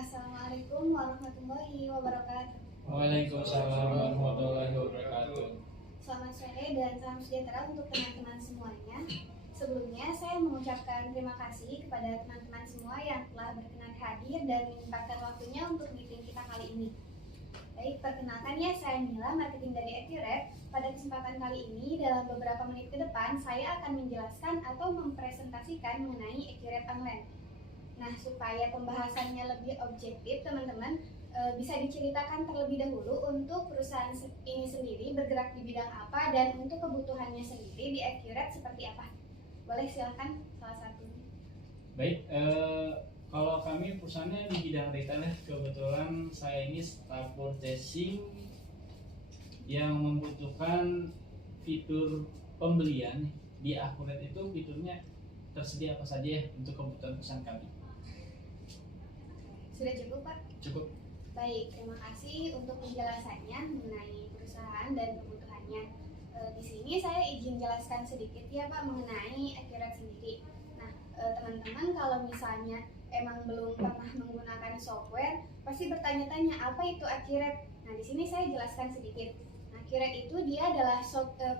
Assalamualaikum warahmatullahi wabarakatuh. Waalaikumsalam warahmatullahi wabarakatuh. Selamat sore dan salam sejahtera untuk teman-teman semuanya. Sebelumnya saya mengucapkan terima kasih kepada teman-teman semua yang telah berkenan hadir dan menyempatkan waktunya untuk meeting kita kali ini. Baik, perkenalkan ya, saya Mila, marketing dari Accurate. Pada kesempatan kali ini, dalam beberapa menit ke depan, saya akan menjelaskan atau mempresentasikan mengenai Accurate Online. Nah, supaya pembahasannya lebih objektif, teman-teman bisa diceritakan terlebih dahulu untuk perusahaan ini sendiri bergerak di bidang apa dan untuk kebutuhannya sendiri di Accurate seperti apa. Boleh silahkan salah satunya. Baik, kalau kami perusahaannya di bidang retail ya. Kebetulan saya ini staff purchasing yang membutuhkan fitur pembelian di Accurate. Itu fiturnya tersedia apa saja ya untuk kebutuhan perusahaan kami? Sudah cukup, Pak? Cukup. Baik, terima kasih untuk penjelasannya mengenai perusahaan dan kebutuhannya. Di sini saya izin jelaskan sedikit ya Pak mengenai Accurate sendiri. Nah, teman-teman kalau misalnya emang belum pernah menggunakan software, pasti bertanya-tanya apa itu Accurate. Nah, di sini saya jelaskan sedikit. Accurate itu dia adalah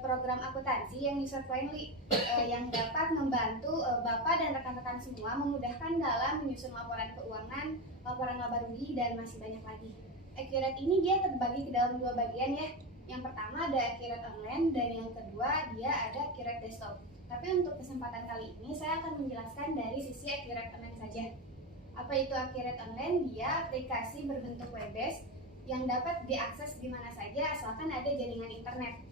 program akuntansi yang user friendly yang dapat membantu Bapak dan rekan-rekan semua memudahkan dalam menyusun laporan keuangan, laporan laba rugi, dan masih banyak lagi. Accurate ini dia terbagi ke dalam dua bagian ya. Yang pertama ada Accurate Online dan yang kedua dia ada Accurate Desktop. Tapi untuk kesempatan kali ini saya akan menjelaskan dari sisi Accurate Online saja. Apa itu Accurate Online? Dia aplikasi berbentuk web-based yang dapat diakses di mana saja asalkan ada jaringan internet.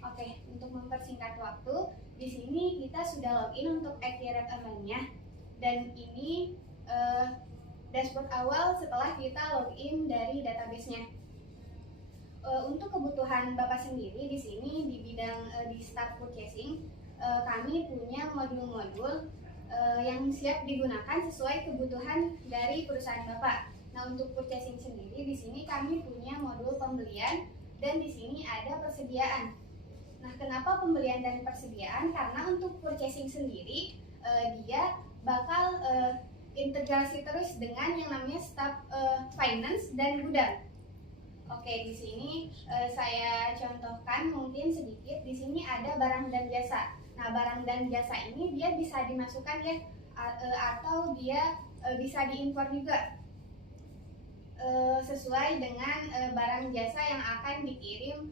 Oke, untuk mempersingkat waktu, di sini kita sudah login untuk Accurate Online-nya. Dan ini dashboard awal setelah kita login dari database-nya. Untuk kebutuhan Bapak sendiri di sini di bidang di staff purchasing, kami punya modul-modul yang siap digunakan sesuai kebutuhan dari perusahaan Bapak. Nah, untuk purchasing sendiri di sini kami punya modul pembelian dan di sini ada persediaan. Nah, kenapa pembelian dan persediaan? Karena untuk purchasing sendiri dia bakal integrasi terus dengan yang namanya staff finance dan gudang. Oke, di sini saya contohkan mungkin sedikit. Di sini ada barang dan jasa. Nah, barang dan jasa ini dia bisa dimasukkan ya atau dia bisa diimpor juga. Sesuai dengan barang jasa yang akan dikirim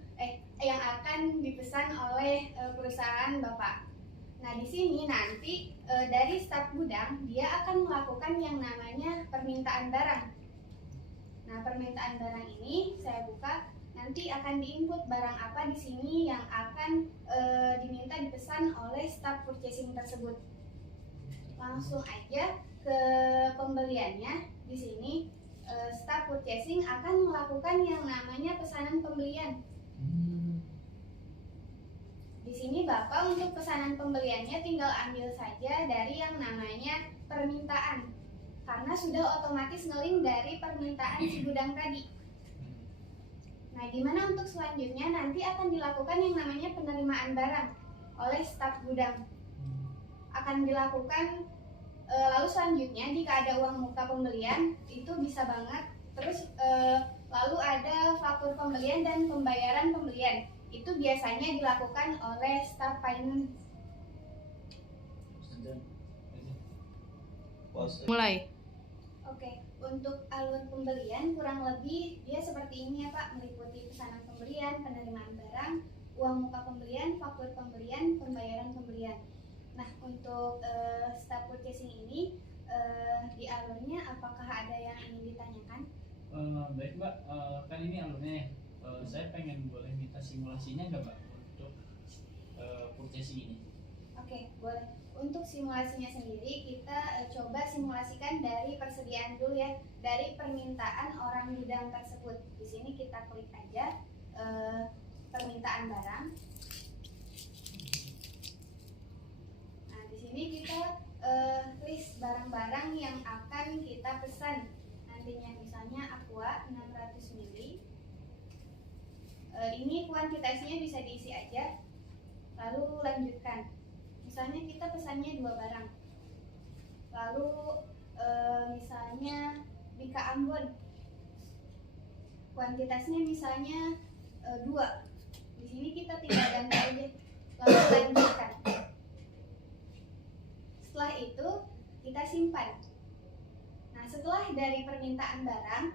yang akan dipesan oleh perusahaan Bapak. Nah, di sini nanti dari staf gudang dia akan melakukan yang namanya permintaan barang. Nah, permintaan barang ini saya buka, nanti akan diinput barang apa di sini yang akan diminta dipesan oleh staf purchasing tersebut. Langsung aja ke pembeliannya. Di sini staff purchasing akan melakukan yang namanya pesanan pembelian. Di sini Bapak untuk pesanan pembeliannya tinggal ambil saja dari yang namanya permintaan, karena sudah otomatis nge-link dari permintaan si gudang tadi. Nah, gimana untuk selanjutnya? Nanti akan dilakukan yang namanya penerimaan barang oleh staf gudang. Akan dilakukan lalu selanjutnya jika ada uang muka pembelian itu bisa banget. Terus lalu ada faktur pembelian dan pembayaran pembelian. Itu biasanya dilakukan oleh staff finance. Mulai. Oke, untuk alur pembelian kurang lebih dia seperti ini ya Pak, meliputi pesanan pembelian, penerimaan barang, uang muka pembelian, faktur pembelian, pembayaran pembelian. Nah, untuk staff purchasing ini di alurnya apakah ada yang ingin ditanyakan? Baik Mbak, kan ini alurnya ya. Saya pengen boleh minta simulasinya nggak Mbak untuk purchasing ini? Oke, boleh. Untuk simulasinya sendiri kita coba simulasikan dari persediaan dulu ya, dari permintaan orang gudang tersebut. Di sini kita klik aja permintaan barang. Nah, di sini kita list barang-barang yang akan kita pesan nantinya, misalnya Aqua 600 ml. Ini kuantitasnya bisa diisi aja, lalu lanjutkan. Misalnya kita pesannya 2 barang, lalu misalnya ke Ambon. Kuantitasnya misalnya 2. Di sini kita tinggal ganti aja, lalu lanjutkan. Setelah itu kita simpan. Nah, setelah dari permintaan barang,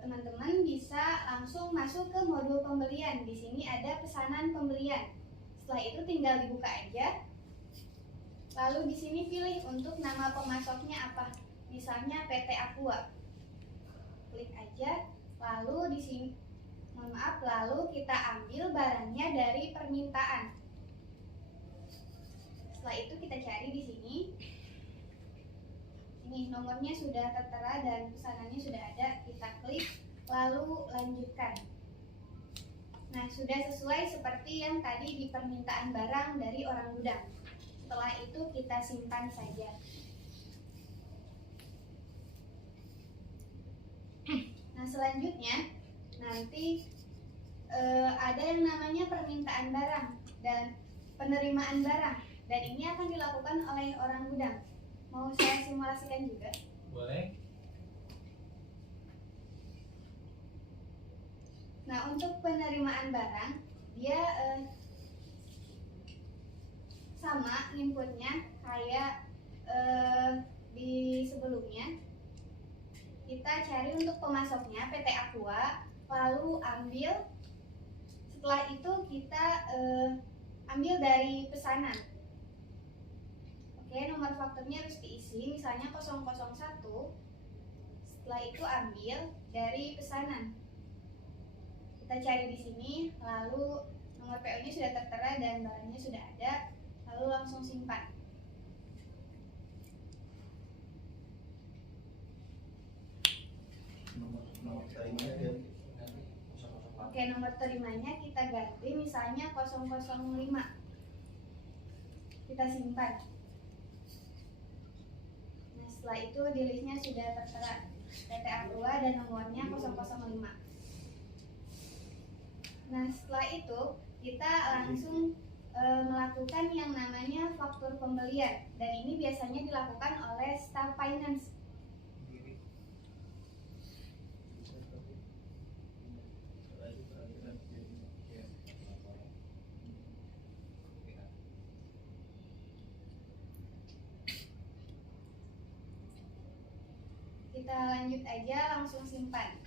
teman-teman bisa langsung masuk ke modul pembelian. Di sini ada pesanan pembelian. Setelah itu tinggal dibuka aja. Lalu di sini pilih untuk nama pemasoknya apa. Misalnya PT Aqua. Klik aja. Lalu di sini lalu kita ambil barangnya dari permintaan. Setelah itu kita cari di sini. Ini nomornya sudah tertera dan pesanannya sudah ada. Kita klik lalu lanjutkan. Nah, sudah sesuai seperti yang tadi di permintaan barang dari orang gudang. Setelah itu kita simpan saja. Nah, selanjutnya nanti ada yang namanya permintaan barang dan penerimaan barang, dan ini akan dilakukan oleh orang gudang. Mau saya simulasikan juga? Boleh. Nah, untuk penerimaan barang, dia sama inputnya kayak di sebelumnya. Kita cari untuk pemasoknya PT Aqua, lalu ambil. Setelah itu kita ambil dari pesanan. Oke, nomor fakturnya harus diisi, misalnya 001. Setelah itu ambil dari pesanan. Kita cari di sini, lalu nomor PO-nya sudah tertera dan barangnya sudah ada, lalu langsung simpan. Oke, nomor terimanya kita ganti misalnya 005. Kita simpan. Nah, setelah itu di listnya sudah tertera PT Aqua dan nomornya 005. Nah, setelah itu kita langsung melakukan yang namanya faktur pembelian, dan ini biasanya dilakukan oleh staf finance. Kita lanjut aja, langsung simpan.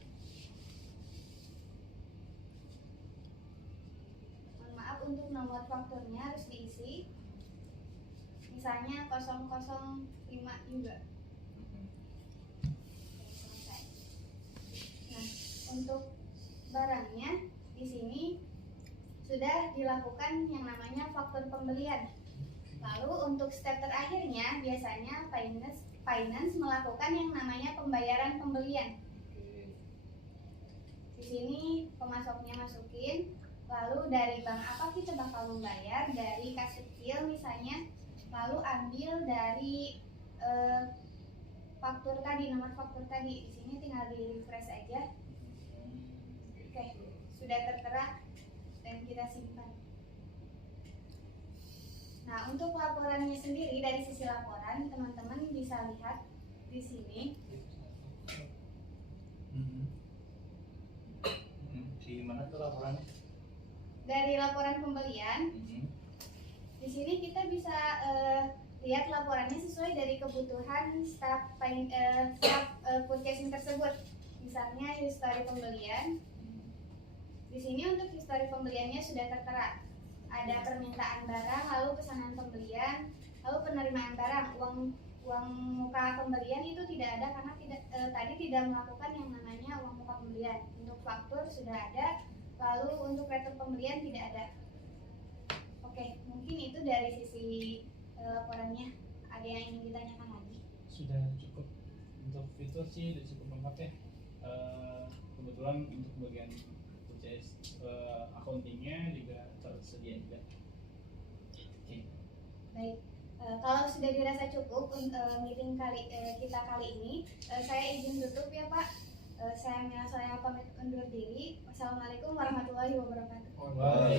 Mohon maaf, untuk nomor fakturnya harus diisi, misalnya 005 juga. Selesai. Nah, untuk barangnya di sini sudah dilakukan yang namanya faktur pembelian. Lalu untuk step terakhirnya biasanya finance melakukan yang namanya pembayaran pembelian. Di sini pemasoknya masukin, lalu dari bank apa kita bakal membayar, dari kas kecil misalnya, lalu ambil dari faktur tadi, nomor faktur tadi. Di sini tinggal di refresh aja. Oke, sudah tertera dan kita simpan. Nah, untuk laporannya sendiri, dari sisi laporan teman-teman bisa lihat di sini. Di mana tuh laporannya? Dari laporan pembelian, di sini kita bisa lihat laporannya sesuai dari kebutuhan staf purchasing tersebut. Misalnya histori pembelian. Di sini untuk histori pembeliannya sudah tertera. Ada permintaan barang, lalu pesanan pembelian, lalu penerimaan barang. Uang muka pembelian itu tidak ada karena tadi tidak melakukan yang namanya uang muka pembelian. Untuk faktur sudah ada, lalu untuk retur pembelian tidak ada. Oke, mungkin itu dari sisi laporannya. Ada yang ingin ditanyakan lagi? Sudah cukup. Untuk fitur sih sudah cukup lengkap ya. Kebetulan untuk bagian purchase accountingnya juga tersedia juga. Oke. Baik, kalau sudah dirasa cukup meeting kita kali ini, saya izin tutup ya Pak. Saya pamit undur diri. Wassalamualaikum warahmatullahi wabarakatuh.